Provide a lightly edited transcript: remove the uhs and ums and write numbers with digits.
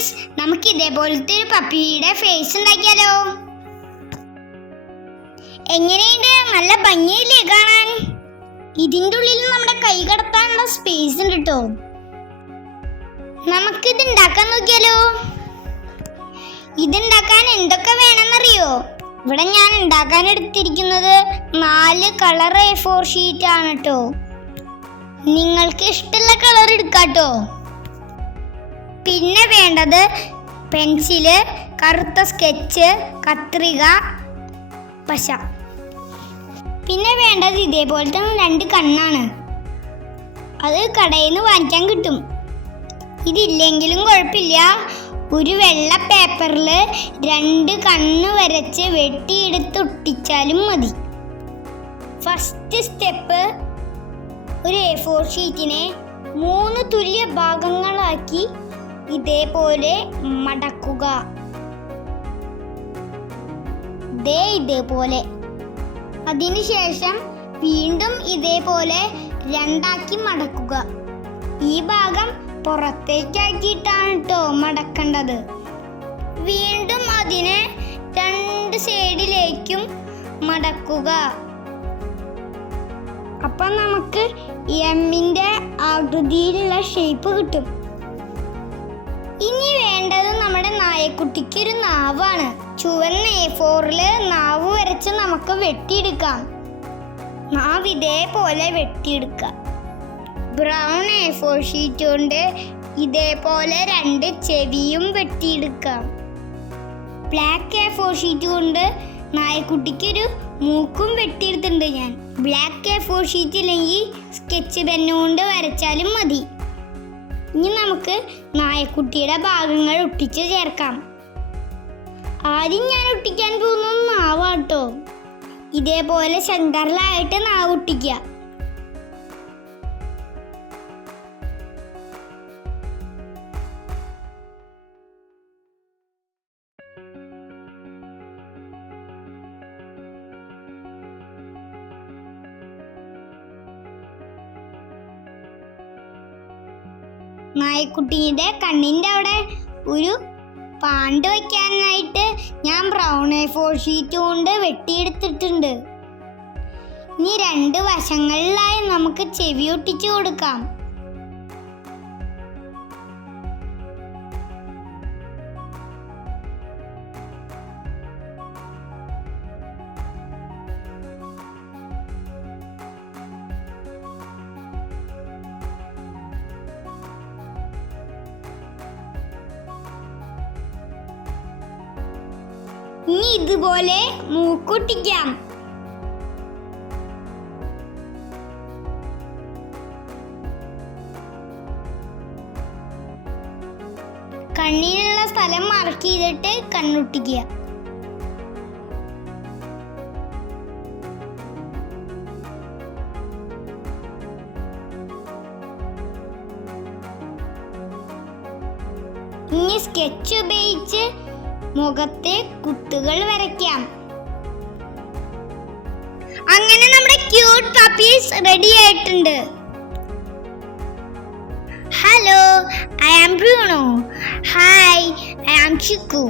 Friends, നമുക്ക് ഇതേപോലത്തെ ഒരു പപ്പിയുടെ ഫേസ് ഉണ്ടാക്കിയാലോ? എങ്ങനെയുണ്ട്? നല്ല ഭംഗിയില്ലേ കാണാൻ? ഇതിൻ്റെ ഉള്ളിൽ നമ്മുടെ കൈ കടത്താനുള്ള സ്പേസ് ഉണ്ട് കേട്ടോ. നമുക്കിത് ഉണ്ടാക്കാൻ നോക്കിയാലോ? ഇതുണ്ടാക്കാൻ എന്തൊക്കെ വേണമെന്നറിയോ? ഇവിടെ ഞാൻ ഉണ്ടാക്കാൻ എടുത്തിരിക്കുന്നത് 4 കളർ A4 ഷീറ്റ് ആണ് കേട്ടോ. നിങ്ങൾക്ക് ഇഷ്ടമുള്ള കളർ എടുക്കാട്ടോ. പിന്നെ വേണ്ടത് പെൻസില്, കറുത്ത സ്കെച്ച്, കത്രിക, പശ. പിന്നെ വേണ്ടത് ഇതേപോലത്തെ 2 കണ്ണാണ്. അത് കടയിൽ നിന്ന് വാങ്ങിക്കാൻ കിട്ടും. ഇതില്ലെങ്കിലും കുഴപ്പമില്ല. ഒരു വെള്ള പേപ്പറിൽ 2 കണ്ണ് വരച്ച് വെട്ടിയെടുത്ത് ഒട്ടിച്ചാലും മതി. ഫസ്റ്റ് സ്റ്റെപ്പ്, ഒരു A4 ഷീറ്റിനെ 3 തുല്യ ഭാഗങ്ങളാക്കി ഇതേപോലെ മടക്കുക. ഇതേപോലെ. അതിനുശേഷം വീണ്ടും ഇതേപോലെ 2ആക്കി മടക്കുക. ഈ ഭാഗം പുറത്തേക്കാക്കിയിട്ടാണ് കേട്ടോ മടക്കേണ്ടത്. വീണ്ടും അതിനെ 2 സൈഡിലേക്കും മടക്കുക. അപ്പം നമുക്ക് എമ്മിൻ്റെ ആകൃതിയിലുള്ള ഷേപ്പ് കിട്ടും. ഇനി വേണ്ടത് നമ്മുടെ നായക്കുട്ടിക്കൊരു നാവാണ്. ചുവന്ന A4-ൽ നാവ് വരച്ച് നമുക്ക് വെട്ടിയെടുക്കാം. നാവ് ഇതേപോലെ വെട്ടിയെടുക്കാം. ബ്രൗൺ A4 ഷീറ്റ് കൊണ്ട് ഇതേപോലെ 2 ചെവിയും വെട്ടിയെടുക്കാം. ബ്ലാക്ക് A4 ഷീറ്റ് കൊണ്ട് നായക്കുട്ടിക്കൊരു മൂക്കും വെട്ടിയെടുത്തിട്ടുണ്ട് ഞാൻ. ബ്ലാക്ക് A4 ഷീറ്റ് ഇല്ലെങ്കിൽ സ്കെച്ച് പെന്ന് കൊണ്ട് വരച്ചാലും മതി. ഇനി നമുക്ക് നായക്കുട്ടിയുടെ ഭാഗങ്ങൾ ഒട്ടിച്ച് ചേർക്കാം. ആദ്യം ഞാൻ ഒട്ടിക്കാൻ പോകുന്നത് നാവാട്ടോ. ഇതേപോലെ സെന്ററിലായിട്ട് നാവ് ഒട്ടിക്കുക. നായക്കുട്ടിയുടെ കണ്ണിൻ്റെ അവിടെ ഒരു പാണ്ട് വയ്ക്കാനായിട്ട് ഞാൻ ബ്രൗൺ A4 ഷീറ്റ് കൊണ്ട് വെട്ടിയെടുത്തിട്ടുണ്ട്. ഇനി 2 വശങ്ങളിലായി നമുക്ക് ചെവി ഒട്ടിച്ചു കൊടുക്കാം. ഇനി ഇതുപോലെ മൂക്കൊട്ടിക്കാം. കണ്ണിനുള്ള സ്ഥലം മാർക്ക് ചെയ്തിട്ട് കണ്ണൊട്ടിക്കുക. ഇനി സ്കെച്ച് ഉപയോഗിച്ച് മുഖത്തെ കുത്തുകൾ വരയ്ക്കാം. അങ്ങനെ നമ്മുടെ ക്യൂട്ട് പപ്പീസ് റെഡി ആയിട്ടുണ്ട്. Hello, I am Bruno. Hi, I am chikoo.